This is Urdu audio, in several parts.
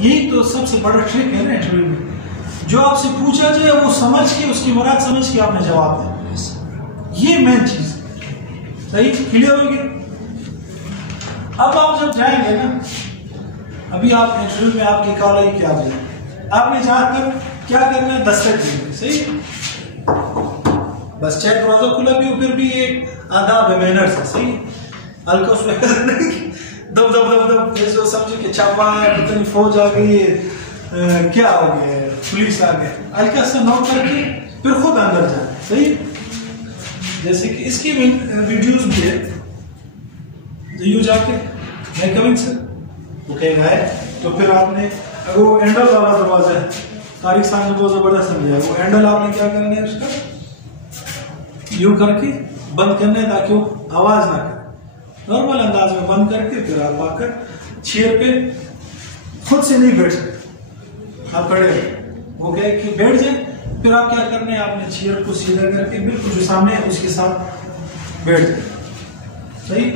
یہی تو سب سے بڑا ٹرک ہے نا انٹرویو میں، جو آپ سے پوچھا جائے وہ سمجھ کے اس کی مراد سمجھ کے آپ نے جواب دیا، یہ مین چیز ہے. صحیح کلیئر ہو گیا؟ اب آپ جب جائیں گے نا، ابھی آپ انٹرویو میں آپ کی کال آئی کہ آپ جائیں، آپ نے جا کر کیا کرنا ہے؟ دستک دیں گے. صحیح، بس چیک دروازہ کھلا بھی ہو، پھر بھی ایک آداب ہے، مینرز ہے. صحیح، ہلکا اس میں دب دب دب دب جیسے سمجھے کہ چھاپا ہے، کتنی فوج آ گئی ہے، کیا ہو گیا ہے، پولیس آ گیا، ہلکا سا نوٹ کر کے پھر خود اندر جائیں. صحیح، جیسے کہ اس کی ویڈیوز بھی ہے. یوں جا کے میں کمنگ سے وہ کہے گا ہے، تو پھر آپ نے اگر وہ ہینڈل والا دروازہ ہے، طارق صاحب نے بہت زبردست سمجھا ہے، وہ ہینڈل آپ نے کیا کرنا ہے، اس کا یوں کر کے بند کرنا ہے تاکہ وہ آواز نہ کرے. نارمل انداز میں بند کر کے پھر آپ آ کر چیئر پہ خود سے نہیں بیٹھ سکتے، آپ کھڑے ہیں، وہ کہے کہ بیٹھ جائیں، پھر آپ کیا کرنا ہے، آپ نے چیئر کو سیدھا کر کے بالکل جو سامنے ہے اس کے ساتھ بیٹھ جائیں. صحیح،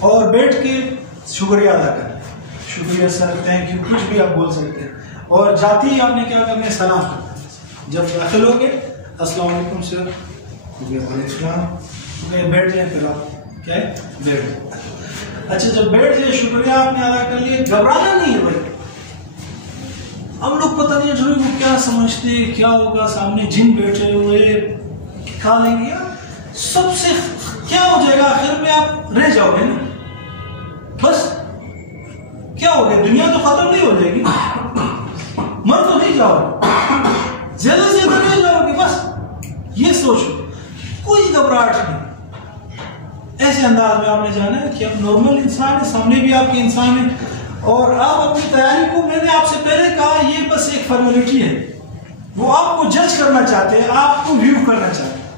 اور بیٹھ کے شکریہ ادا کریں، شکریہ سر، تھینک یو، کچھ بھی آپ بول سکتے ہیں. اور جاتی ہی آپ نے کیا کرنا ہے، سلام کرنا ہے. جب داخل ہو گئے السلام علیکم سر، وعلیکم السلام، بیٹھ جائیں، پھر آپ کیا ہے بیٹھ جائیں. اچھا جب بیٹھ جائے شکریہ آپ نے ادا کر لیا، گھبرانا نہیں ہے بھائی. ہم لوگ پتہ نہیں جو وہ کیا سمجھتے کیا ہوگا، سامنے جن بیٹھے ہوئے کھا لیں گے، سب سے کیا ہو جائے گا، آخر میں آپ رہ جاؤ گے نا، بس کیا ہو گیا، دنیا تو ختم نہیں ہو جائے گی، مر تو نہیں جاؤ، زیادہ سے زیادہ رہ جاؤ گے، بس یہ سوچو، کوئی گھبراہٹ نہیں. ایسے انداز میں آپ نے جانا ہے کہ آپ نارمل انسان ہیں، سامنے بھی آپ کے انسان ہیں، اور آپ اپنی تیاری کو، میں نے آپ سے پہلے کہا، یہ بس ایک فارمیلٹی ہے، وہ آپ کو جج کرنا چاہتے ہیں، آپ کو ویو کرنا چاہتے ہیں،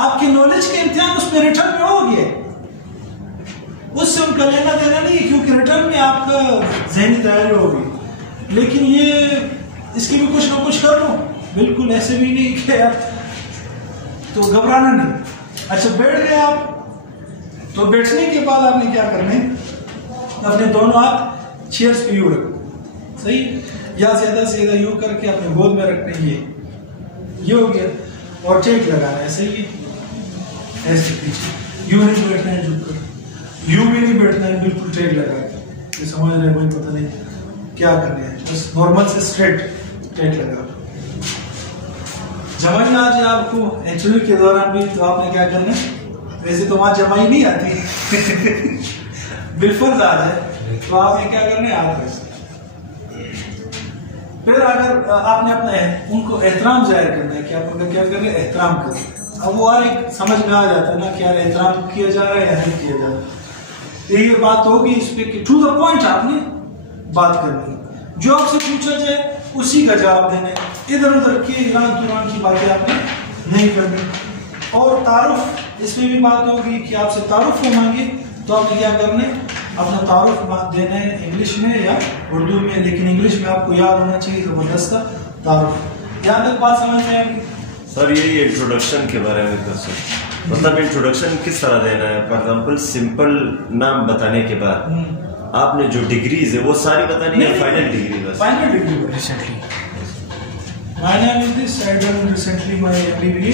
آپ کی نالج کے امتحان اس میں ریٹرن میں ہو گئے، اس سے ان کا لینا دینا نہیں، کیونکہ ریٹرن میں آپ کا ذہنی تیاری ہوگی. لیکن یہ اس کی بھی کچھ نہ کچھ کر لو، بالکل ایسے بھی نہیں کہ آپ تو گھبرانا نہیں. اچھا بیٹھ گئے آپ، تو بیٹھنے کے بعد آپ نے کیا کرنا ہے، اپنے دونوں ہاتھ چیئرز پہ یوں رکھنا. صحیح، یا زیادہ سے زیادہ یوں کر کے اپنے گود میں رکھنا، یہ ہو گیا. اور ٹیک لگانا ہے، صحیح، ایسے پیچھے یوں نہیں بیٹھنا ہے، جھک کر یوں بھی نہیں بیٹھنا ہے، بالکل ٹیک لگا کے. یہ سمجھ رہے ہیں، پتہ نہیں کیا کرنا ہے، بس نارمل سے اسٹریٹ ٹیک لگا. جمائی آ جائے آپ کو انٹرویو کے دوران بھی، تو آپ نے کیا کرنا ہے، ویسے تو وہاں جمائی نہیں آتی، بالفرض آ جائے تو آپ نے کیا کرنا ہے، ہاتھ رکھنا. پھر اگر آپ نے اپنا ان کو احترام ظاہر کرنا ہے کہ آپ ان کا کیا کرنا ہے، احترام کرنا ہے. اب وہ ہر ایک سمجھ میں آ جاتا ہے نا کہ یار احترام کیا جا رہا ہے یا نہیں کیا جا رہا ہے. یہ بات ہوگی اس پہ کہ ٹو دا پوائنٹ آپ نے بات کرنی ہے، جو آپ سے پوچھا جائے اسی کا جواب دینا ہے، ادھر ادھر کی ایران توران کی باتیں آپ نے نہیں کرنی. اور تعارف، اس میں بھی بات ہوگی کہ آپ سے تعارف کو مانگے تو آپ نے کیا کرنا ہے، اپنا تعارف دینا ہے انگلش میں یا اردو میں، لیکن انگلش میں آپ کو یاد ہونا چاہیے زبردست تعارف. یہاں تک بات سمجھ میں آئے گی سر؟ یہی انٹروڈکشن کے بارے میں کر سکتے، مطلب انٹروڈکشن کس طرح دینا ہے؟ فار ایگزامپل سمپل نام بتانے کے بعد آپ نے جو ڈگریز ہے وہ ساری بتانی ہے، فائنل ڈگری بس؟ Final degree recently my name is this, I done recently my MBA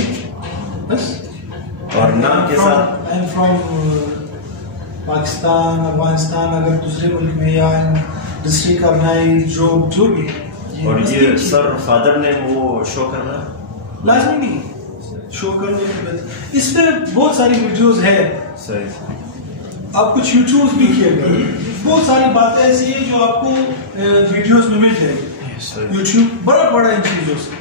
بس. اور نام کے ساتھ I am from Pakistan, Afghanistan, اگر دوسرے ملک میں یا ڈسٹرکٹ کرنا ہے جو بھی. اور یہ سر فادر نے وہ شو کرنا لازمی نہیں، شو کرنے کے بعد اس پہ بہت ساری ویڈیوز ہے، صحیح، آپ کچھ یوٹیوب بھی کیے گئے، بہت ساری باتیں ایسی ہیں جو آپ کو ویڈیوز میں مل جائے گی. یوٹیوب بڑا ان چیزوں سے،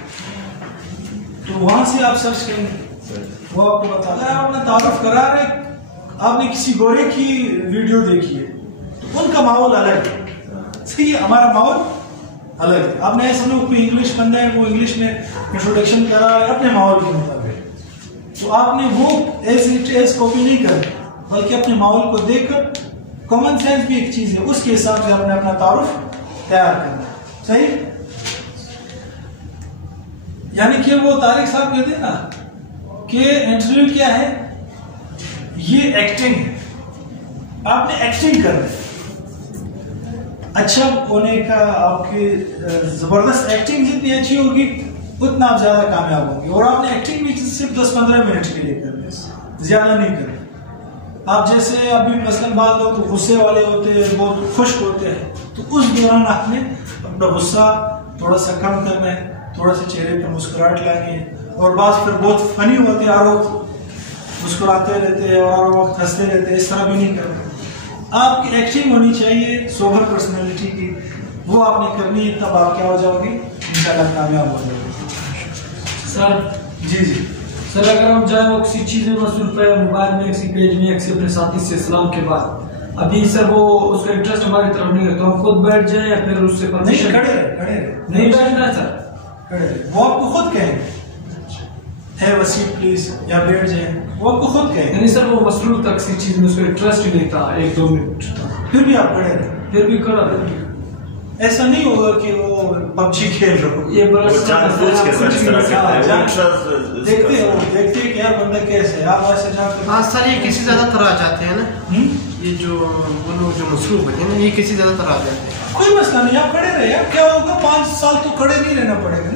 تو وہاں سے آپ سرچ کریں گے، وہ آپ کو بتا رہا ہے. آپ نے تعارف کرا رہے، آپ نے کسی گورے کی ویڈیو دیکھی ہے تو ان کا ماحول الگ ہے، صحیح ہے، ہمارا ماحول الگ ہے. آپ نے ایسا لوگ کوئی انگلش بندہ ہے وہ انگلش میں انٹروڈکشن کرا ہے اپنے ماحول کے مطابق، تو آپ نے وہ ایز کاپی نہیں کرنا، بلکہ اپنے ماحول کو دیکھ کر، کامن سینس بھی ایک چیز ہے، اس کے حساب سے آپ نے اپنا تعارف تیار کرنا. صحیح، یعنی کہ وہ طارق صاحب کہتے ہیں نا کہ انٹرویو کیا ہے، یہ ایکٹنگ ہے، آپ نے ایکٹنگ کرنا ہے. اچھا ہونے کا آپ کی زبردست ایکٹنگ جتنی اچھی ہوگی اتنا آپ زیادہ کامیاب ہوں گے. اور آپ نے ایکٹنگ بھی صرف 10-15 منٹ کے لیے کرنی ہے, زیادہ نہیں کرنی. آپ جیسے ابھی مثلاً بعض لوگ غصے والے ہوتے ہیں, بہت خشک ہوتے ہیں, تو اس دوران آپ نے اپنا غصہ تھوڑا سا کم کرنا ہے, تھوڑا سا چہرے پہ مسکراہٹ لانی ہے. اور بعض پھر بہت فنی ہوتے ہیں, ہر وقت مسکراتے رہتے ہیں اور ہر وقت ہنستے رہتے ہیں, اس طرح بھی نہیں کرنا. آپ کی ایکٹنگ ہونی چاہیے سوبر پرسنالٹی کی, وہ آپ نے کرنی ہے, تب آپ کیا ہو جاؤ گے, انشاءاللہ کامیاب ہو جاؤ گے. سر جی سر, اگر ہم جائیں وہ کسی چیز میں مصروف ہے, موبائل میں, کسی پیج میں, کسی اپنے ساتھی سے اسلام کے بعد, ابھی سر وہ اس کا انٹرسٹ ہماری طرف نہیں ہے, تو ہم خود بیٹھ جائیں یا پھر اس سے پرمیشن؟ نہیں بیٹھنا ہے سر, کھڑے رہے, وہ آپ کو خود کہیں گے ہے وسیع پلیز یا بیٹھ جائیں, وہ آپ کو خود کہیں گے. نہیں سر, وہ مصروف تھا کسی چیز میں, اس کا انٹرسٹ ہی نہیں تھا 1-2 منٹ, پھر بھی آپ کھڑے رہے, پھر بھی کرا رہے. ایسا نہیں ہوگا کہ وہ پبجی کھیل رہے ہو, یہ بڑا دیکھتے کہ یار بندہ کیسے ہے, آپ ایسے جا کر. ہاں سر, یہ کسی زیادہ طرح آ جاتے ہیں نا, یہ جو وہ لوگ جو مصروف ہوتے ہیں نا, یہ کسی زیادہ طرح آ جاتے ہیں. کوئی مسئلہ نہیں, آپ کھڑے رہے, کیا ہوگا 5 سال تو کھڑے نہیں رہنا پڑے گا.